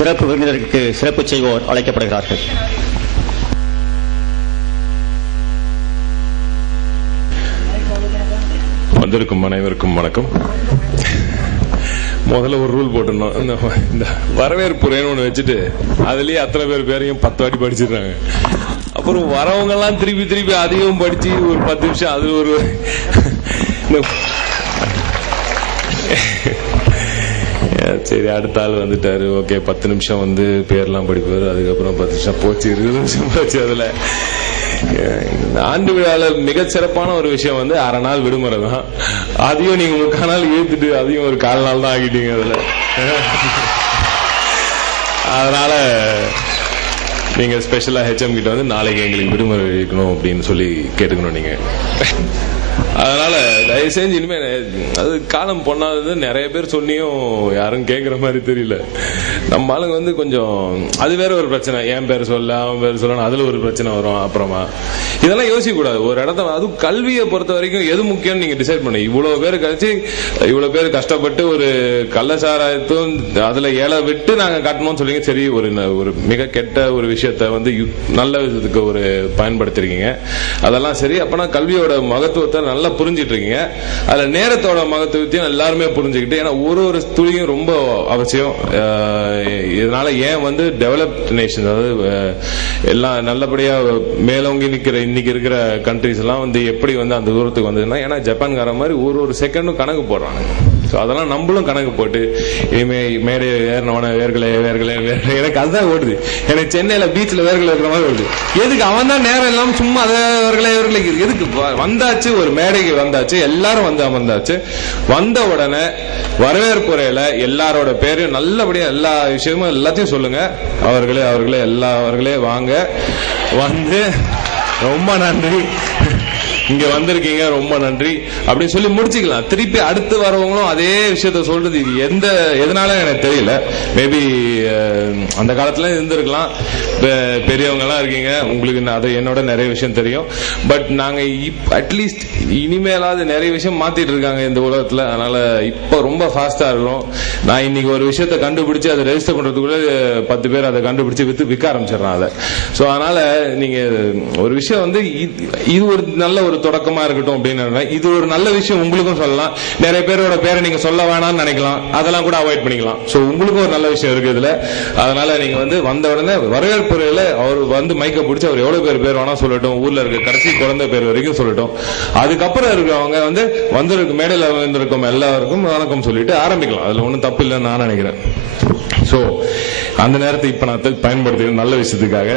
சிறப்பு விருந்தினருக்கு சிறப்பு செய்வோர் அழைக்கப்படுகிறார்கள். வந்திருக்கும் அனைவருக்கும் வணக்கம். முதல்ல ஒரு ரூல் போட்டுருந்தோம், இந்த வரவேற்புரைன்னு ஒன்று வச்சுட்டு அதுலயே அத்தனை பேரையும் 10 வாட்டி படிச்சிடுறாங்க. அப்புறம் வரவங்க எல்லாம் திருப்பி திருப்பி அதையும் படிச்சு ஒரு 10 நிமிஷம் அது ஒரு சரி அடுத்த ஆள் வந்துட்டாரு, ஓகே 10 நிமிஷம் வந்து பேர்லாம் படிப்பாரு, அதுக்கப்புறம் 10 நிமிஷம் போச்சு, 20 நிமிஷம் போச்சு. அதுல ஆண்டு விழாவில் மிக சிறப்பான ஒரு விஷயம் வந்து அரை நாள் விடுமுறை தான். அதையும் நீங்க 3/4 நாள் இழுத்துட்டு அதையும் ஒரு 1/4 நாள் தான் ஆகிட்டீங்க. அதுல அதனால நீங்க ஸ்பெஷலா ஹெச்எம் கிட்ட வந்து நாளைக்கு எங்களுக்கு விடுமுறை இருக்கணும் அப்படின்னு சொல்லி கேட்டுக்கணும் நீங்க. அதனால தயவு செஞ்சு இனிமே அது காலம் பொண்ணாதது நிறைய பேர் சொன்னியும் யாரும் கேட்கற மாதிரி தெரியல. நம்ம ஆளுங்க வந்து கொஞ்சம் அது வேற ஒரு பிரச்சனை, என் பேர் சொல்ல அவன் பேர் சொல்லணும், அதுல ஒரு பிரச்சனை வரும். அப்புறமா இதெல்லாம் யோசிக்க கூடாது. ஒரு இடத்த அதுவும் கல்வியை பொறுத்த வரைக்கும் எது முக்கியம் நீங்க டிசைட் பண்ணி இவ்வளவு பேர் கழிச்சு இவ்வளவு பேர் கஷ்டப்பட்டு ஒரு கள்ளச்சாராயத்தும் அதுல ஏழை விட்டு நாங்க கட்டணும்னு சொல்லிங்க. சரி, ஒரு மிக கெட்ட ஒரு விஷயத்த வந்து நல்ல விதத்துக்கு ஒரு பயன்படுத்திருக்கீங்க, அதெல்லாம் சரி. அப்பனா கல்வியோட மகத்துவத்தை நல்லா புரிஞ்சிட்டு இருக்கீங்க. அதுல நேரத்தோட மகத்துவத்தையும் எல்லாருமே புரிஞ்சுக்கிட்டு, ஏன்னா ஒரு துளியும் ரொம்ப அவசியம். இதனால ஏன் வந்து டெவலப்ட் நேஷன், அதாவது எல்லாம் நல்லபடியா மேலோங்கி நிக்கிற இன்னைக்கு இருக்கிற கண்ட்ரிஸ் எல்லாம் வந்து எப்படி வந்து அந்த தூரத்துக்கு வந்ததுன்னா, ஏன்னா ஜப்பான்கார மாதிரி ஒரு செகண்டும் கணக்கு போடுறாங்க. அதெல்லாம் நம்மளும் கணக்கு போட்டு இனிமே மேடை ஏறினவன வேர்களே எனக்கு அதுதான் ஓடுது. எனக்கு சென்னையில பீச்ல வேர்கள் இருக்கிற மாதிரி ஓடுது. எதுக்கு அவன் தான் நேரம் இல்லாம சும்மா அதை வேர்களே எதுக்கு வந்தாச்சு, ஒரு மேடைக்கு வந்தாச்சு, எல்லாரும் வந்து அமர்ந்தாச்சு. வந்த உடனே வரவேற்புரையில எல்லாரோட பேரையும் நல்லபடியா எல்லா விஷயமும் எல்லாத்தையும் சொல்லுங்க. அவர்களே வாங்க, வந்து ரொம்ப நன்றி, இங்க வந்திருக்கீங்க, ரொம்ப நன்றி அப்படின்னு சொல்லி முடிச்சுக்கலாம். திருப்பி அடுத்து வரவங்களும் அதே விஷயத்த சொல்றது எதனால எனக்கு தெரியல. மேபி அந்த காலத்துல இருந்திருக்கலாம், பெரியவங்க எல்லாம் இருக்கீங்க, உங்களுக்கு அதை என்னோட நிறைய விஷயம் தெரியும். பட் நாங்க அட்லீஸ்ட் இனிமேலாவது நிறைய விஷயம் மாத்திட்டு இருக்காங்க இந்த உலகத்துல. அதனால இப்ப ரொம்ப ஃபாஸ்டா இருக்கிறோம். நான் இன்னைக்கு ஒரு விஷயத்த கண்டுபிடிச்சு அதை ரெஜிஸ்டர் பண்றதுக்குள்ள 10 பேர் அதை கண்டுபிடிச்சு விற்க ஆரம்பிச்சிடறான் அதை. சோ அதனால நீங்க ஒரு விஷயம் வந்து இது ஒரு நல்ல ஒரு தொடக்கமா இருக்கட்டும் அப்படின்னு. இது ஒரு நல்ல விஷயம் உங்களுக்கும் சொல்லலாம். நிறைய பேரோட பேரை நீங்க சொல்ல வேணாம்னு நினைக்கலாம், அதெல்லாம் கூட அவாய்ட் பண்ணிக்கலாம். சோ உங்களுக்கும் ஒரு நல்ல விஷயம் இருக்கு இதுல. அதனால நீங்க வந்து வந்த உடனே வரவேற்புரையில அவர் வந்து மைக்க பிடிச்சி அவர் எவ்வளவு பேர் வேணா சொல்லட்டும், ஊர்ல இருக்க கடைசி குழந்தை பேர் வரைக்கும் சொல்லட்டும். அதுக்கப்புறம் இருக்கிறவங்க வந்து வந்திருக்க மேடையில் வந்திருக்கும் எல்லாருக்கும் வணக்கம் சொல்லிட்டு ஆரம்பிக்கலாம். அதுல ஒன்றும் தப்பு இல்லைன்னு நான் நினைக்கிறேன். சோ அந்த நேரத்தை இப்ப நான் பயன்படுத்திக்கிறேன் நல்ல விஷயத்துக்காக.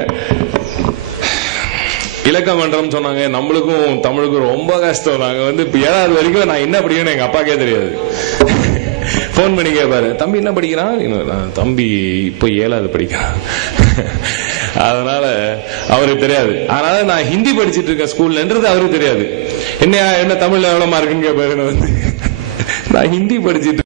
இலக்க மன்றம் சொன்னாங்க, நம்மளுக்கும் தமிழுக்கும் ரொம்ப கஷ்டம். நாங்க வந்து 7வது வரைக்கும் நான் என்ன படிக்கணும் எங்க அப்பாக்கே தெரியாது. போன் பண்ணி கேட்பாரு, தம்பி என்ன படிக்கிறான்? தம்பி இப்போ 7வது படிக்கிறான். அதனால அவருக்கு தெரியாது. அதனால நான் ஹிந்தி படிச்சிட்டு இருக்கேன் ஸ்கூல்ன்றது அவருக்கு தெரியாது. என்ன தமிழ்ல எவ்வளவு மார்க்குன்னு கேட்பாரு. நான் ஹிந்தி படிச்சிட்டு